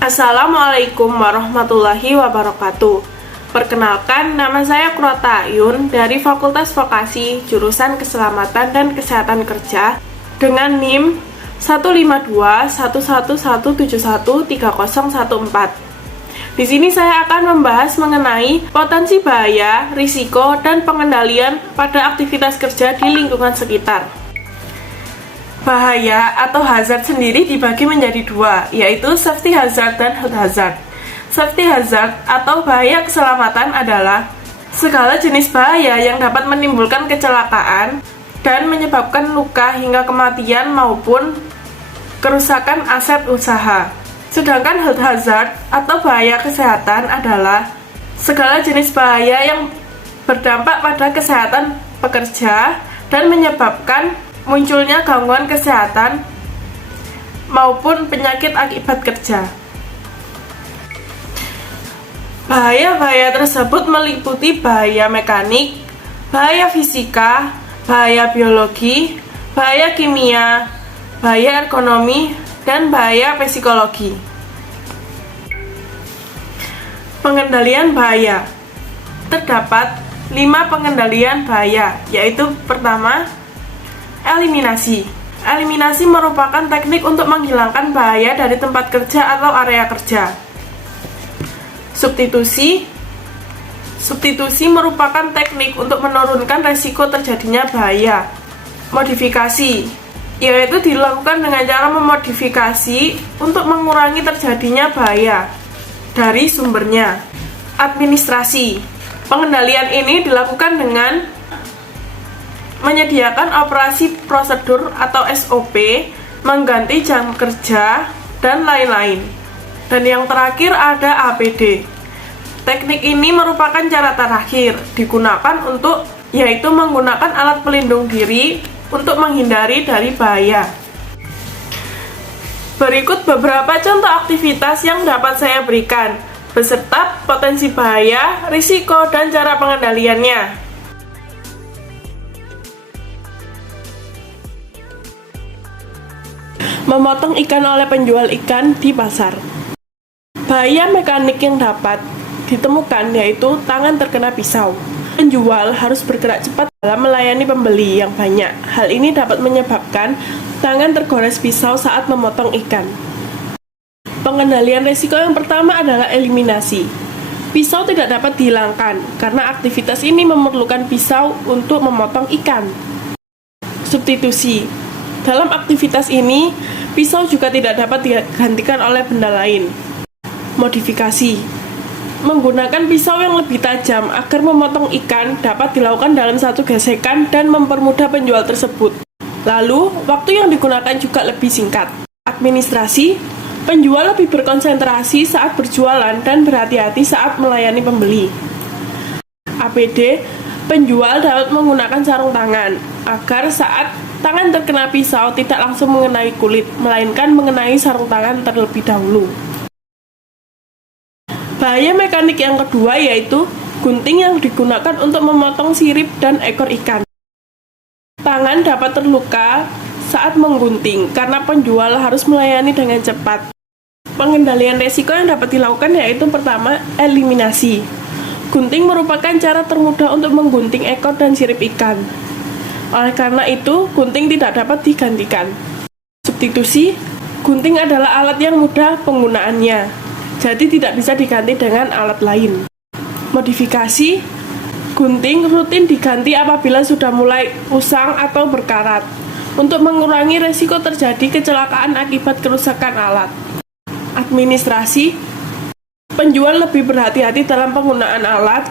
Assalamualaikum warahmatullahi wabarakatuh. Perkenalkan, nama saya Qurrata Ayun dari Fakultas Vokasi Jurusan Keselamatan dan Kesehatan Kerja dengan NIM 1521171713014. Di sini saya akan membahas mengenai potensi bahaya, risiko, dan pengendalian pada aktivitas kerja di lingkungan sekitar. Bahaya atau hazard sendiri dibagi menjadi dua, yaitu safety hazard dan health hazard. Safety hazard atau bahaya keselamatan adalah segala jenis bahaya yang dapat menimbulkan kecelakaan dan menyebabkan luka hingga kematian maupun kerusakan aset usaha. Sedangkan health hazard atau bahaya kesehatan adalah segala jenis bahaya yang berdampak pada kesehatan pekerja dan menyebabkan munculnya gangguan kesehatan maupun penyakit akibat kerja. Bahaya-bahaya tersebut meliputi bahaya mekanik, bahaya fisika, bahaya biologi, bahaya kimia, bahaya ergonomi, dan bahaya psikologi. Pengendalian bahaya. Terdapat 5 pengendalian bahaya, yaitu pertama, eliminasi. Eliminasi merupakan teknik untuk menghilangkan bahaya dari tempat kerja atau area kerja. Substitusi. Substitusi merupakan teknik untuk menurunkan resiko terjadinya bahaya. Modifikasi, yaitu dilakukan dengan cara memodifikasi untuk mengurangi terjadinya bahaya dari sumbernya. Administrasi. Pengendalian ini dilakukan dengan menyediakan operasi prosedur atau SOP, mengganti jam kerja, dan lain-lain. Dan yang terakhir ada APD. Teknik ini merupakan cara terakhir digunakan yaitu menggunakan alat pelindung diri untuk menghindari dari bahaya. Berikut beberapa contoh aktivitas yang dapat saya berikan, beserta potensi bahaya, risiko, dan cara pengendaliannya. Memotong ikan oleh penjual ikan di pasar. Bahaya mekanik yang dapat ditemukan yaitu tangan terkena pisau. Penjual harus bergerak cepat dalam melayani pembeli yang banyak. Hal ini dapat menyebabkan tangan tergores pisau saat memotong ikan. Pengendalian risiko yang pertama adalah eliminasi. Pisau tidak dapat dihilangkan karena aktivitas ini memerlukan pisau untuk memotong ikan. Substitusi. Dalam aktivitas ini, pisau juga tidak dapat digantikan oleh benda lain. Modifikasi. Menggunakan pisau yang lebih tajam agar memotong ikan dapat dilakukan dalam satu gesekan dan mempermudah penjual tersebut. Lalu, waktu yang digunakan juga lebih singkat. Administrasi. Penjual lebih berkonsentrasi saat berjualan dan berhati-hati saat melayani pembeli. APD. Penjual dapat menggunakan sarung tangan agar saat tangan terkena pisau tidak langsung mengenai kulit, melainkan mengenai sarung tangan terlebih dahulu. Bahaya mekanik yang kedua yaitu gunting yang digunakan untuk memotong sirip dan ekor ikan. Tangan dapat terluka saat menggunting karena penjual harus melayani dengan cepat. Pengendalian risiko yang dapat dilakukan yaitu pertama, eliminasi. Gunting merupakan cara termudah untuk menggunting ekor dan sirip ikan. Oleh karena itu, gunting tidak dapat digantikan. Substitusi, gunting adalah alat yang mudah penggunaannya, jadi tidak bisa diganti dengan alat lain. Modifikasi, gunting rutin diganti apabila sudah mulai usang atau berkarat, untuk mengurangi resiko terjadi kecelakaan akibat kerusakan alat. Administrasi, penjual lebih berhati-hati dalam penggunaan alat,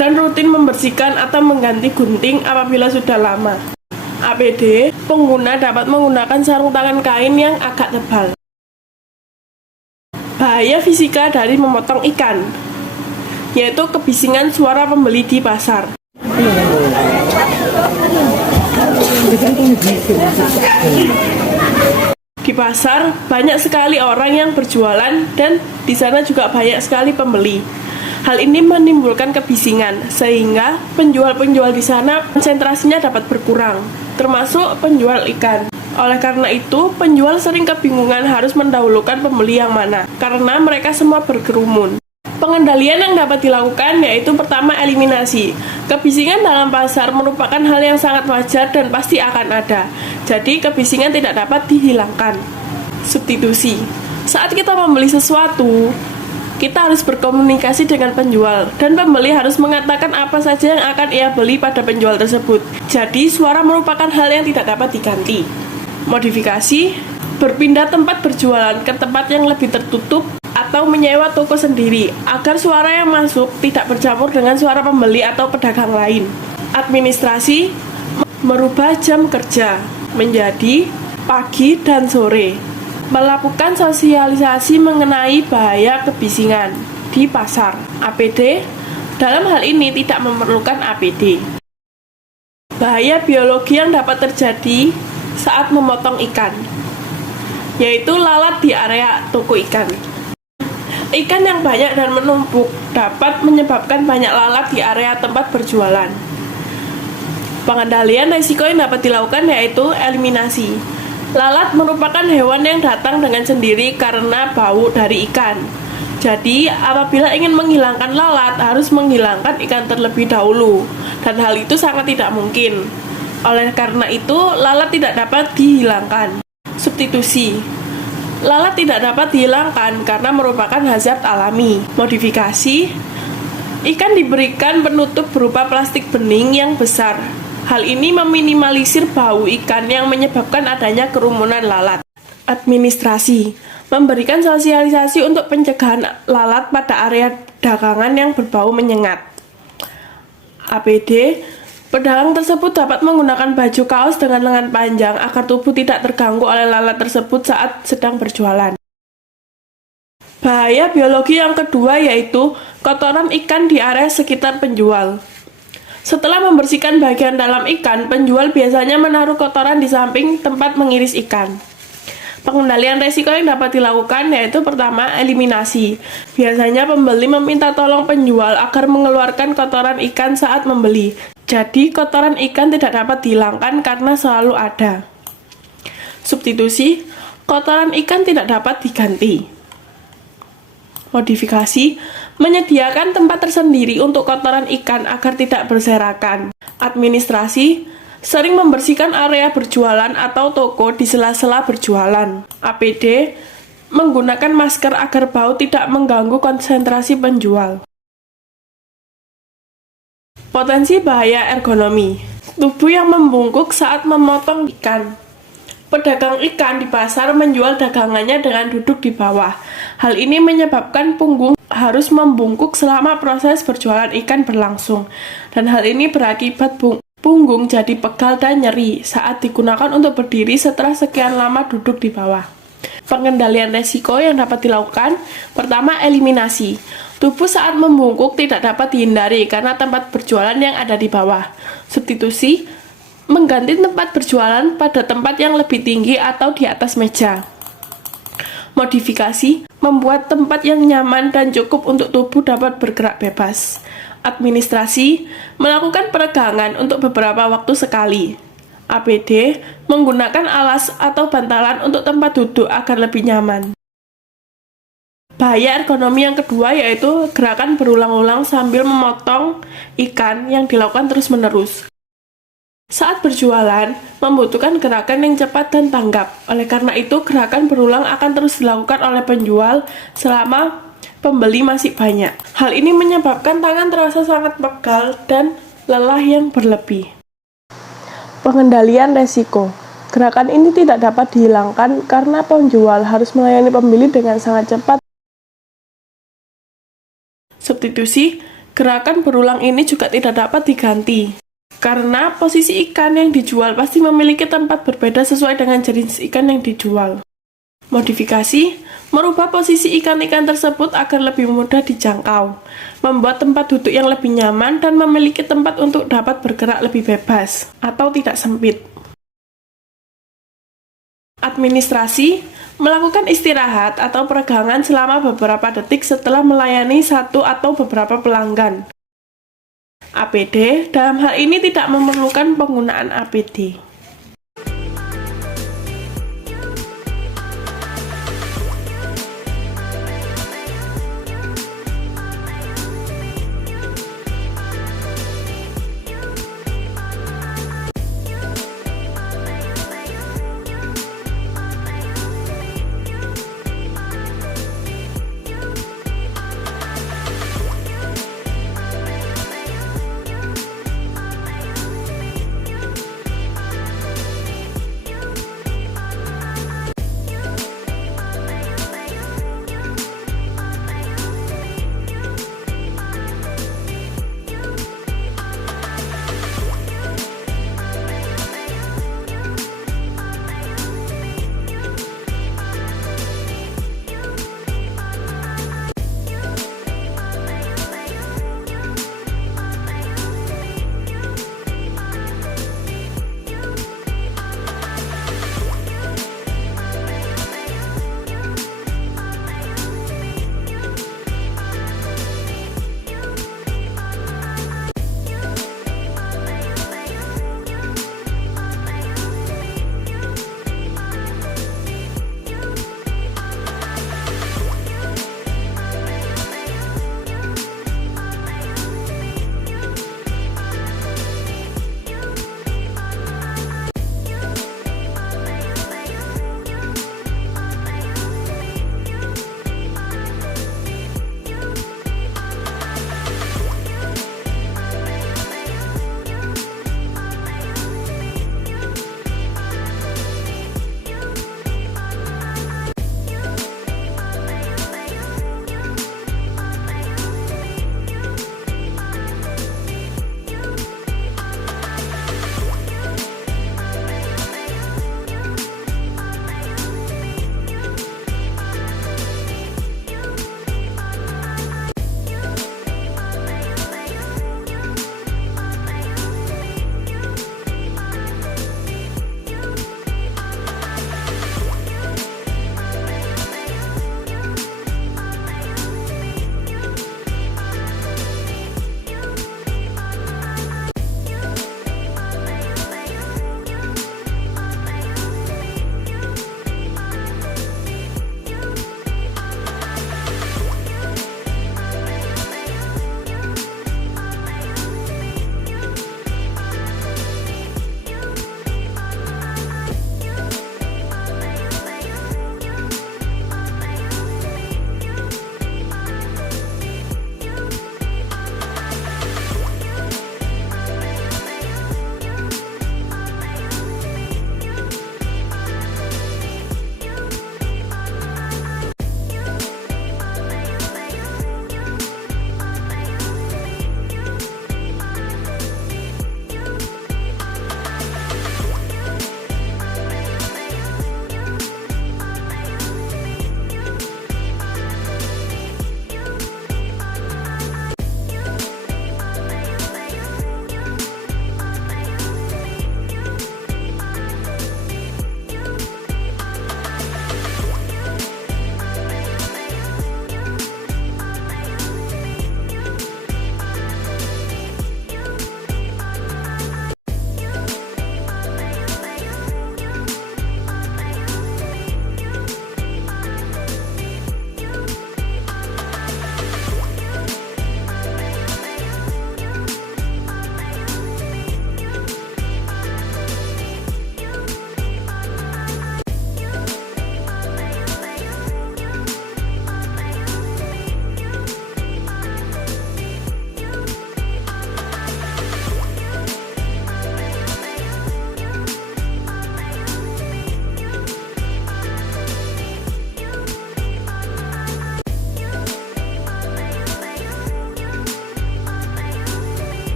dan rutin membersihkan atau mengganti gunting apabila sudah lama. APD, pengguna dapat menggunakan sarung tangan kain yang agak tebal. Bahaya fisika dari memotong ikan, yaitu kebisingan suara pembeli di pasar. Di pasar, banyak sekali orang yang berjualan dan di sana juga banyak sekali pembeli. Hal ini menimbulkan kebisingan, sehingga penjual-penjual di sana konsentrasinya dapat berkurang, termasuk penjual ikan. Oleh karena itu, penjual sering kebingungan harus mendahulukan pembeli yang mana. karena mereka semua berkerumun. Pengendalian yang dapat dilakukan yaitu pertama eliminasi. Kebisingan dalam pasar merupakan hal yang sangat wajar dan pasti akan ada. Jadi kebisingan tidak dapat dihilangkan. Substitusi. Saat kita membeli sesuatu, kita harus berkomunikasi dengan penjual dan pembeli harus mengatakan apa saja yang akan ia beli pada penjual tersebut. Jadi suara merupakan hal yang tidak dapat diganti. Modifikasi. Berpindah tempat berjualan ke tempat yang lebih tertutup atau menyewa toko sendiri agar suara yang masuk tidak bercampur dengan suara pembeli atau pedagang lain. Administrasi. Merubah jam kerja menjadi pagi dan sore. Melakukan sosialisasi mengenai bahaya kebisingan di pasar. APD. Dalam hal ini tidak memerlukan APD. Bahaya biologi yang dapat terjadi saat memotong ikan, yaitu lalat di area toko ikan. Ikan yang banyak dan menumpuk dapat menyebabkan banyak lalat di area tempat berjualan. Pengendalian risiko yang dapat dilakukan yaitu eliminasi. Lalat merupakan hewan yang datang dengan sendiri karena bau dari ikan. Jadi, apabila ingin menghilangkan lalat, harus menghilangkan ikan terlebih dahulu. Dan hal itu sangat tidak mungkin. Oleh karena itu, lalat tidak dapat dihilangkan. Substitusi. Lalat tidak dapat dihilangkan karena merupakan hazard alami. Modifikasi. Ikan diberikan penutup berupa plastik bening yang besar. Hal ini meminimalisir bau ikan yang menyebabkan adanya kerumunan lalat. Administrasi. Memberikan sosialisasi untuk pencegahan lalat pada area dagangan yang berbau menyengat. APD. Pedagang tersebut dapat menggunakan baju kaos dengan lengan panjang agar tubuh tidak terganggu oleh lalat tersebut saat sedang berjualan. Bahaya biologi yang kedua yaitu kotoran ikan di area sekitar penjual. Setelah membersihkan bagian dalam ikan, penjual biasanya menaruh kotoran di samping tempat mengiris ikan. Pengendalian resiko yang dapat dilakukan yaitu pertama, eliminasi. Biasanya pembeli meminta tolong penjual agar mengeluarkan kotoran ikan saat membeli. Jadi, kotoran ikan tidak dapat dihilangkan karena selalu ada. Substitusi, kotoran ikan tidak dapat diganti. Modifikasi, menyediakan tempat tersendiri untuk kotoran ikan agar tidak berserakan. Administrasi, sering membersihkan area berjualan atau toko di sela-sela berjualan. APD, menggunakan masker agar bau tidak mengganggu konsentrasi penjual. Potensi bahaya ergonomi. Tubuh yang membungkuk saat memotong ikan. Pedagang ikan di pasar menjual dagangannya dengan duduk di bawah. Hal ini menyebabkan punggung harus membungkuk selama proses berjualan ikan berlangsung. Dan hal ini berakibat punggung jadi pegal dan nyeri saat digunakan untuk berdiri setelah sekian lama duduk di bawah. Pengendalian resiko yang dapat dilakukan, pertama, eliminasi. Tubuh saat membungkuk tidak dapat dihindari karena tempat berjualan yang ada di bawah. Substitusi, mengganti tempat berjualan pada tempat yang lebih tinggi atau di atas meja. Modifikasi, membuat tempat yang nyaman dan cukup untuk tubuh dapat bergerak bebas. Administrasi, melakukan peregangan untuk beberapa waktu sekali. APD, menggunakan alas atau bantalan untuk tempat duduk agar lebih nyaman. Bahaya ergonomi yang kedua yaitu gerakan berulang-ulang sambil memotong ikan yang dilakukan terus-menerus. Saat berjualan, membutuhkan gerakan yang cepat dan tanggap. Oleh karena itu, gerakan berulang akan terus dilakukan oleh penjual selama pembeli masih banyak. Hal ini menyebabkan tangan terasa sangat pegal dan lelah yang berlebih. Pengendalian resiko. Gerakan ini tidak dapat dihilangkan karena penjual harus melayani pembeli dengan sangat cepat. Substitusi, gerakan berulang ini juga tidak dapat diganti. Karena posisi ikan yang dijual pasti memiliki tempat berbeda sesuai dengan jenis ikan yang dijual. Modifikasi, merubah posisi ikan-ikan tersebut agar lebih mudah dijangkau, membuat tempat duduk yang lebih nyaman dan memiliki tempat untuk dapat bergerak lebih bebas atau tidak sempit. Administrasi, melakukan istirahat atau peregangan selama beberapa detik setelah melayani satu atau beberapa pelanggan. APD, dalam hal ini tidak memerlukan penggunaan APD.